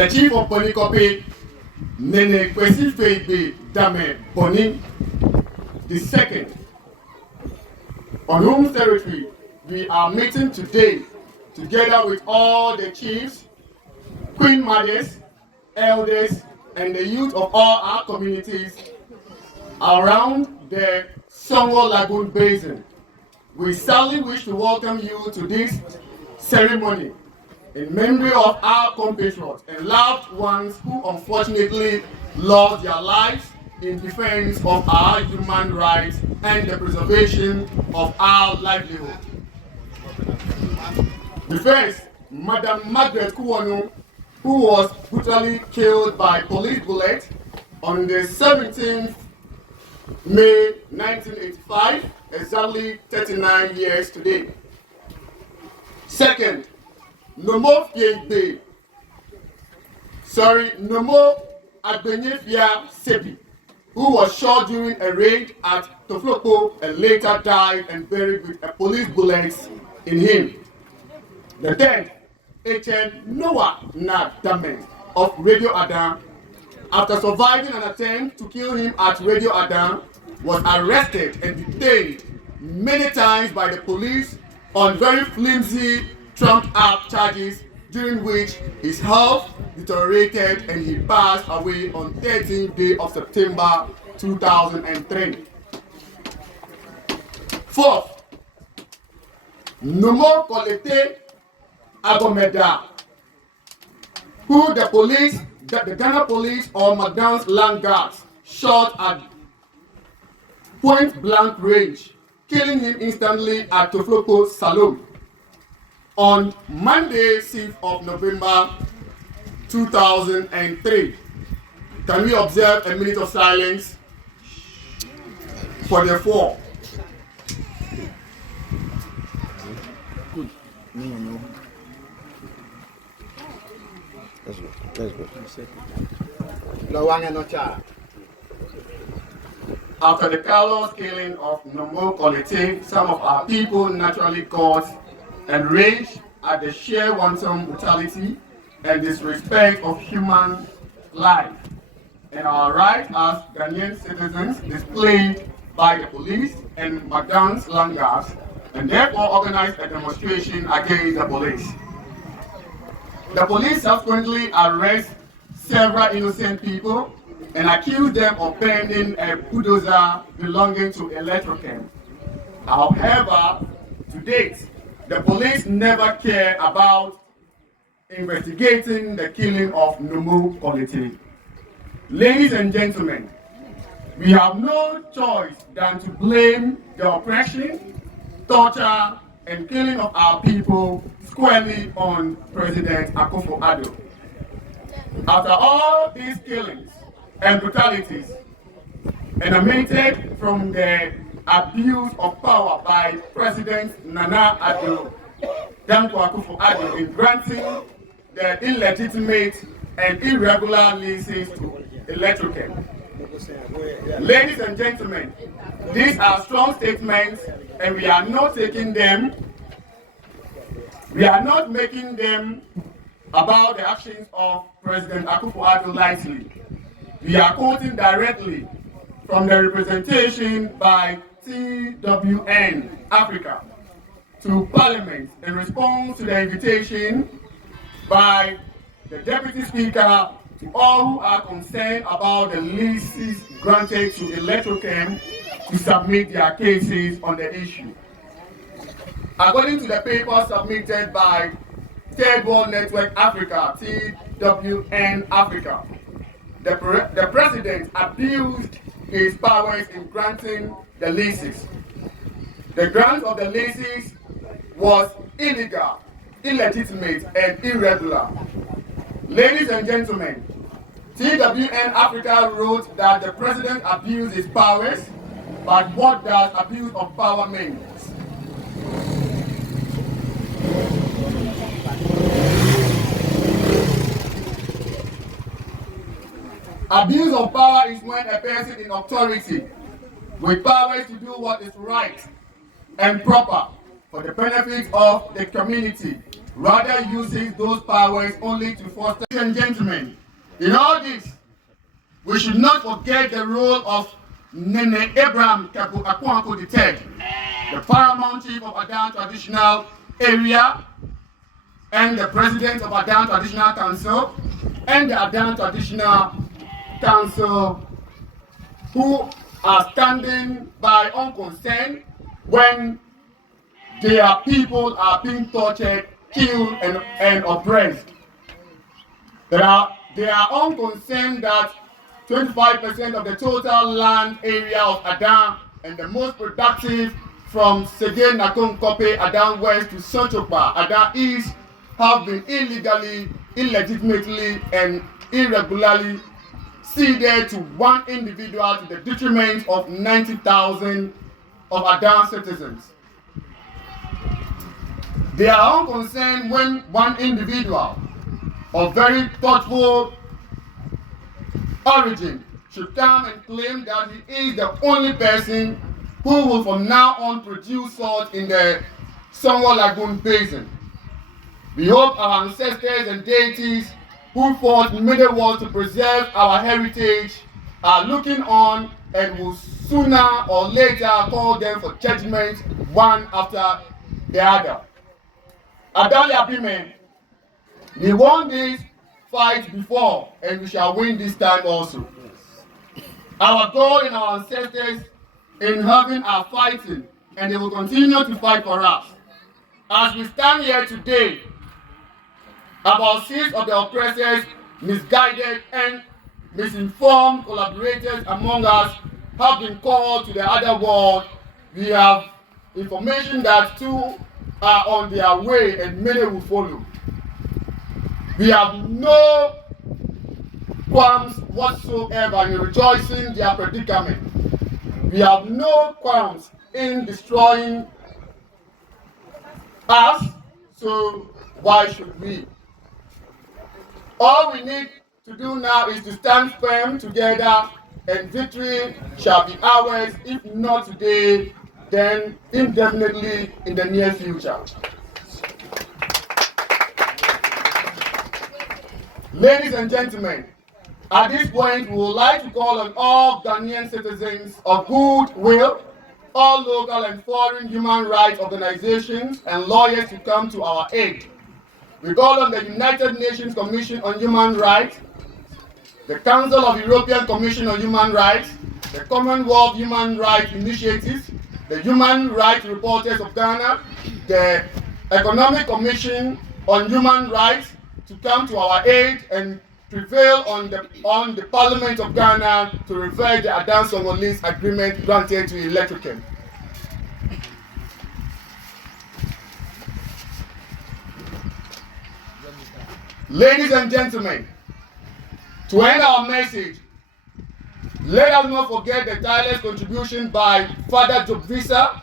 the Chief of Police Copy, Nene Kwesi Feibe Dame Boni, the second, on whose territory we are meeting today, together with all the chiefs, queen mothers, elders, and the youth of all our communities around the Songo Lagoon Basin. We sadly wish to welcome you to this ceremony in memory of our compatriots and loved ones who unfortunately lost their lives in defense of our human rights and the preservation of our livelihood. The first, Madam Margaret Kuwornu, who was brutally killed by police bullet on the 17th May 1985, exactly 39 years today. Second, Nomo Agbenyefia Sebi, who was shot during a raid at Toflopo and later died and buried with a police bullet in him. The third, HN Noah Nadamen of Radio Adam, after surviving an attempt to kill him at Radio Adam, was arrested and detained many times by the police on very flimsy, trumped-up charges, during which his health deteriorated and he passed away on 13th day of September 2003. Fourth, Nomo Kolete Agomeda, who the Ghana police or McDonald's land guards shot at point-blank range, killing him instantly at Toflopo Salome on Monday, 6th of November 2003. Can we observe a minute of silence for the four? That's good. After the callous killing of Nomo Kolete, some of our people naturally got enraged at the sheer wanton brutality and disrespect of human life and our rights as Ghanaian citizens displayed by the police and McDonald's land guards, and therefore organized a demonstration against the police. The police subsequently arrested several innocent people and accused them of burning a bulldozer belonging to Electrochem. However, to date, the police never care about investigating the killing of Nomo Kolete. Ladies and gentlemen, we have no choice than to blame the oppression, torture, and killing of our people squarely on President Akufo-Addo. After all these killings and brutalities emanated from the abuse of power by President Nana Addo Dankwa Akufo-Addo in granting the illegitimate and irregular leases to Electrochem. Ladies and gentlemen, these are strong statements and we are not making them about the actions of President Akufo-Addo lightly. We are quoting directly from the representation by TWN Africa to Parliament in response to the invitation by the Deputy Speaker to all who are concerned about the leases granted to Electrochem to submit their cases on the issue. According to the paper submitted by Third World Network Africa, TWN Africa, the President abused his powers in granting the leases. The grant of the leases was illegal, illegitimate, and irregular. Ladies and gentlemen, TWN Africa wrote that the President abused his powers, but what does abuse of power mean? Abuse of power is when a person in authority with powers to do what is right and proper for the benefit of the community, rather uses those powers only to foster. Ladies and gentlemen, in all this, we should not forget the role of Nene Abraham Kabu Akwanko III, the paramount chief of Adan Traditional Area and the president of Adan Traditional Council and the Adan Traditional Council, who are standing by unconcerned when their people are being tortured, killed, and oppressed. They are unconcerned that 25% of the total land area of Adan and the most productive from Sege Nakonkope, Adan West to Sochokpa, Adan East have been illegally, illegitimately, and irregularly ceded to one individual to the detriment of 90,000 of Adan citizens. They are unconcerned when one individual of very thoughtful origin should come and claim that he is the only person who will from now on produce salt in the Songo Lagoon Basin. We hope our ancestors and deities who fought middle wars to preserve our heritage are looking on and will sooner or later call them for judgment one after the other. Adali Abime, we won this fight before and we shall win this time also. Our God and our ancestors in heaven are fighting and they will continue to fight for us. As we stand here today, about 6 of the oppressors, misguided and misinformed collaborators among us have been called to the other world. We have information that 2 are on their way and many will follow. We have no qualms whatsoever in rejoicing their predicament. We have no qualms in destroying us, so why should we? All we need to do now is to stand firm together and victory shall be ours, if not today, then indefinitely in the near future. Ladies and gentlemen, at this point, we would like to call on all Ghanaian citizens of goodwill, all local and foreign human rights organizations and lawyers to come to our aid. We call on the United Nations Commission on Human Rights, the Council of European Commission on Human Rights, the Commonwealth Human Rights Initiatives, the Human Rights Reporters of Ghana, the Economic Commission on Human Rights to come to our aid and prevail on the Parliament of Ghana to reverse the Adan Songolese agreement granted to Electrichem. Ladies and gentlemen, to end our message, let us not forget the tireless contribution by Father Jobvisa,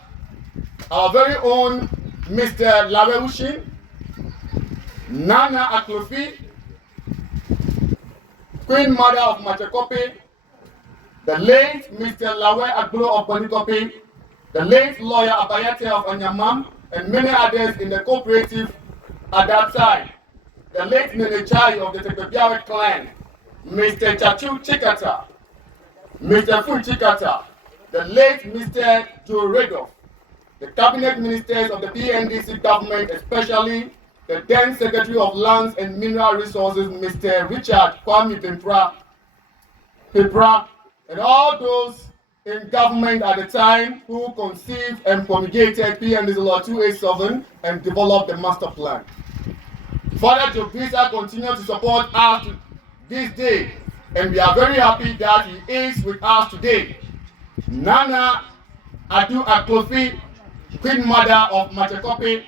our very own Mr. Laweushin, Nana Aklofi, Queen Mother of Machakope, the late Mr. Lawe Aglo of Bonikope, the late lawyer Abayate of Anyamam, and many others in the cooperative at that time. The late Nenechai of the Tekebiawe clan, Mr. Chachu Chikata, Mr. Fu Chikata, the late Mr. Joe Redoff, the cabinet ministers of the PNDC government, especially the then Secretary of Lands and Mineral Resources, Mr. Richard Kwame Pepra, and all those in government at the time who conceived and promulgated PNDC Law 287 and developed the master plan. Father Jobvisa continues to support us to this day, and we are very happy that he is with us today. Nana Adu Aklofi, Queen Mother of Machakope,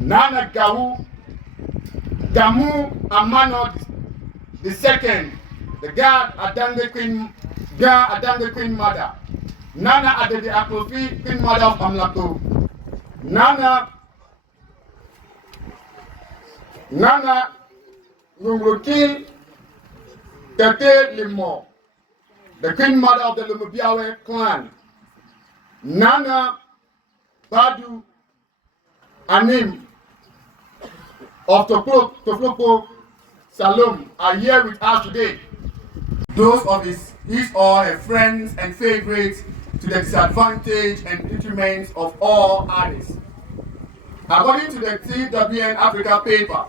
Nana Gamu Amanot II, the God Adange Queen Mother, Nana Adede Aklofi, Queen Mother of Amlako, Nana Ngumruki Tete Limo, the Queen Mother of the Lumubiawe clan, Nana Badu Anim of Toflopo Salom are here with us today. Those of his or her friends and favorites to the disadvantage and detriment of all others. According to the TWN Africa paper,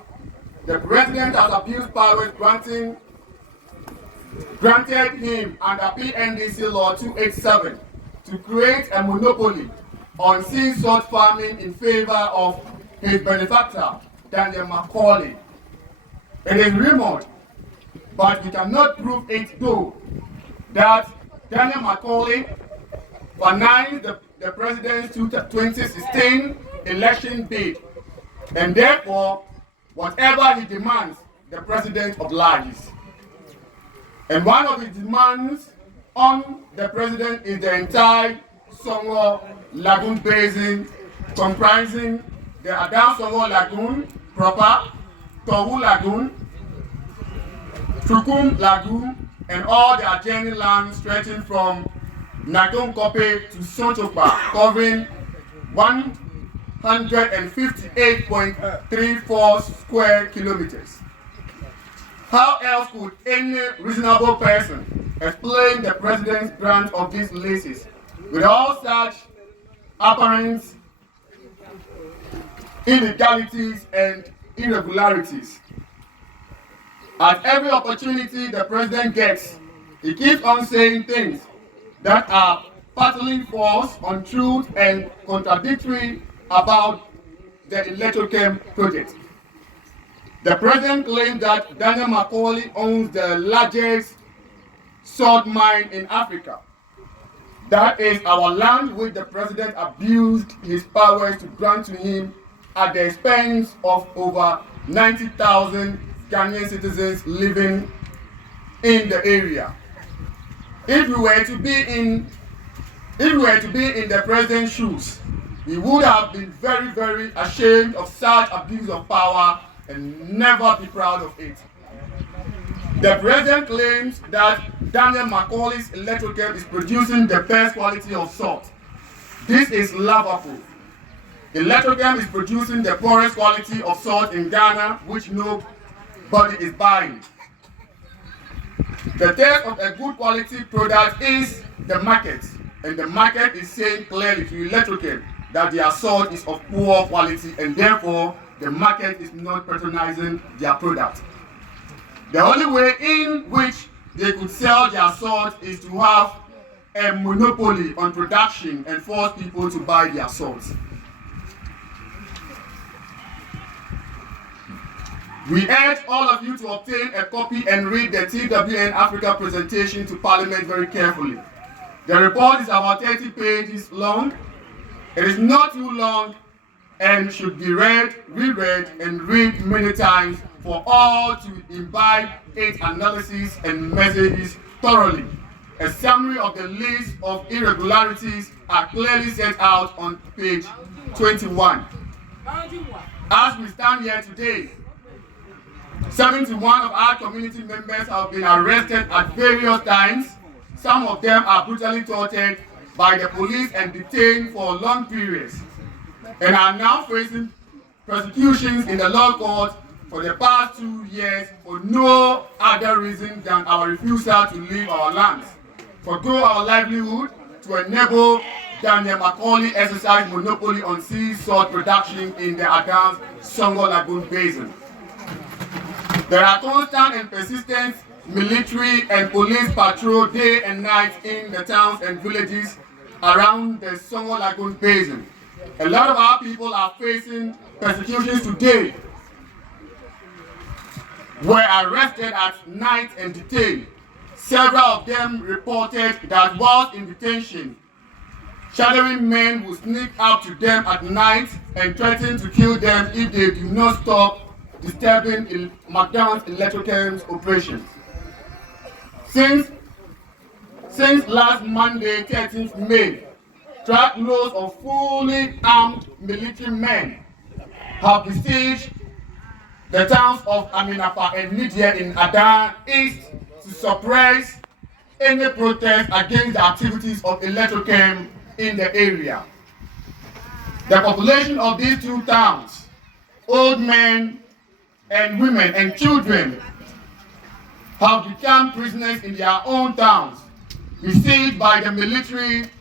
the president has abused powers granted him under PNDC Law 287 to create a monopoly on sea salt farming in favor of his benefactor, Daniel Macaulay. It is rumored, but we cannot prove it though, that Daniel Macaulay financed the president's 2016 election bid, and therefore, whatever he demands, the president obliges. And one of his demands on the president is the entire Songo Lagoon Basin, comprising the Adam Songo Lagoon proper, Tohu Lagoon, Trukum Lagoon, and all the adjoining land stretching from Nagum Kope to Sonchopa, covering 158.34 square kilometers. How else could any reasonable person explain the president's grant of these leases with all such apparent illegalities and irregularities? At every opportunity the president gets, he keeps on saying things that are partly false, untruth, and contradictory about the Electrochem project. The president claims that Daniel Macaulay owns the largest salt mine in Africa. That is our land which the president abused his powers to grant to him at the expense of over 90,000 Ghanaian citizens living in the area. If we were to be in the president's shoes, we would have been very, very ashamed of such abuse of power and never be proud of it. The president claims that Daniel Macaulay's Electrochem is producing the best quality of salt. This is laughable. Electrochem is producing the poorest quality of salt in Ghana, which nobody is buying. The test of a good quality product is the market, and the market is saying clearly to Electrochem that their salt is of poor quality, and therefore the market is not patronizing their product. The only way in which they could sell their salt is to have a monopoly on production and force people to buy their salt. We urge all of you to obtain a copy and read the TWN Africa presentation to Parliament very carefully. The report is about 30 pages long. It is not too long and should be read, reread, and read many times for all to imbibe its analysis and messages thoroughly. A summary of the list of irregularities are clearly set out on page 21. As we stand here today, 71 of our community members have been arrested at various times. Some of them are brutally tortured by the police and detained for long periods, and are now facing persecutions in the law court for the past 2 years for no other reason than our refusal to leave our lands, forgo our livelihood, to enable Daniel Macaulay exercise monopoly on sea salt production in the Adams Songo Lagoon Basin. There are constant and persistent military and police patrol day and night in the towns and villages around the Songo Lagoon Basin. A lot of our people are facing persecutions today, were arrested at night and detained. Several of them reported that whilst in detention, shadowing men would sneak up to them at night and threaten to kill them if they do not stop disturbing McDonald's Electrochem's operations. Since last Monday, 13th May, truckloads of fully armed military men have besieged the towns of Aminafa and Nidia in Adan East to suppress any protest against the activities of Electrochem in the area. The population of these two towns, old men and women and children, have become prisoners in their own towns, besieged by the military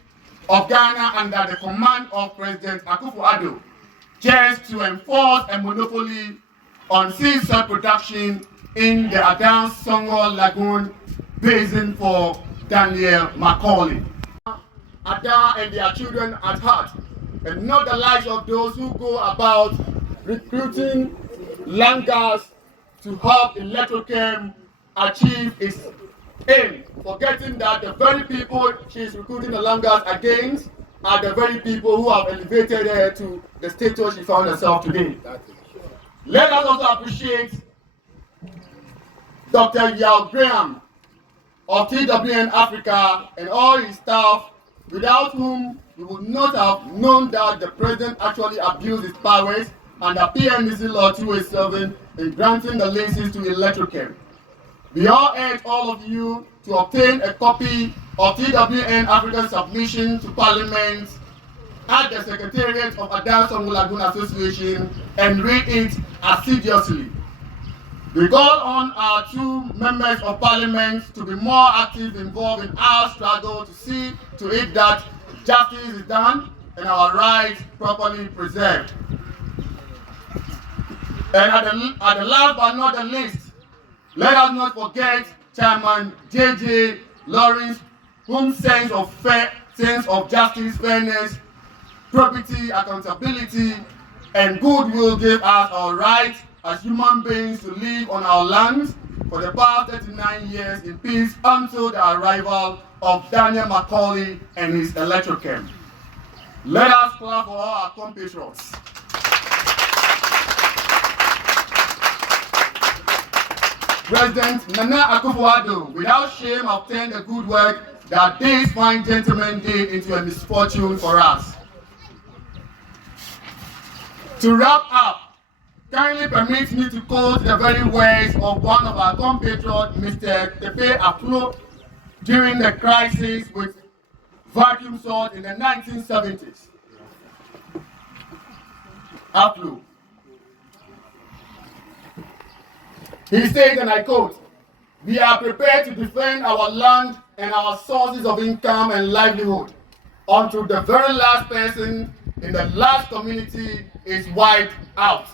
of Ghana under the command of President Kuwornu, just to enforce a monopoly on sea salt production in the Adan Songo Lagoon basin for Daniel Macaulay. Ada and their children at heart, and not the likes of those who go about recruiting langars to help Electrochem achieve its aim, forgetting that the very people she is recruiting the langars against are the very people who have elevated her to the status she found herself today. Let us also appreciate Dr. Yao Graham of TWN Africa and all his staff, without whom we would not have known that the president actually abused his powers under PNDC Law 287 in granting the license to Electrochem. We all urge all of you to obtain a copy of TWN Africa's submission to Parliament at the Secretariat of Adan Songo Lagoon Association and read it assiduously. We call on our two members of Parliament to be more active involved in our struggle to see to it that justice is done and our rights properly preserved. And at the last but not the least, let us not forget Chairman J.J. Lawrence, whose sense of justice, fairness, property, accountability, and goodwill gave us our rights as human beings to live on our lands for the past 39 years in peace until the arrival of Daniel Macaulay and his Electrochem. Let us clap for all our compatriots. President Nana Akufo-Addo, without shame, have turned the good work that these fine gentlemen did into a misfortune for us. To wrap up, kindly permit me to quote the very words of one of our compatriots, Mr. Tepe Aflo, during the crisis with vacuum salt in the 1970s. Aflo. He said, and I quote, "We are prepared to defend our land and our sources of income and livelihood until the very last person in the last community is wiped out.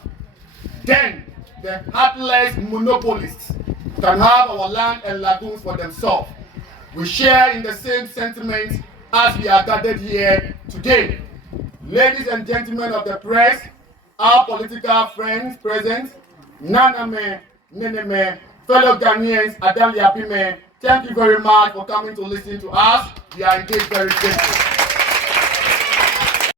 Then the heartless monopolists can have our land and lagoons for themselves." We share in the same sentiments as we are gathered here today. Ladies and gentlemen of the press, our political friends present, Naname, Neneme, fellow Ghanaians, Adam Yapime, thank you very much for coming to listen to us. We are indeed very grateful.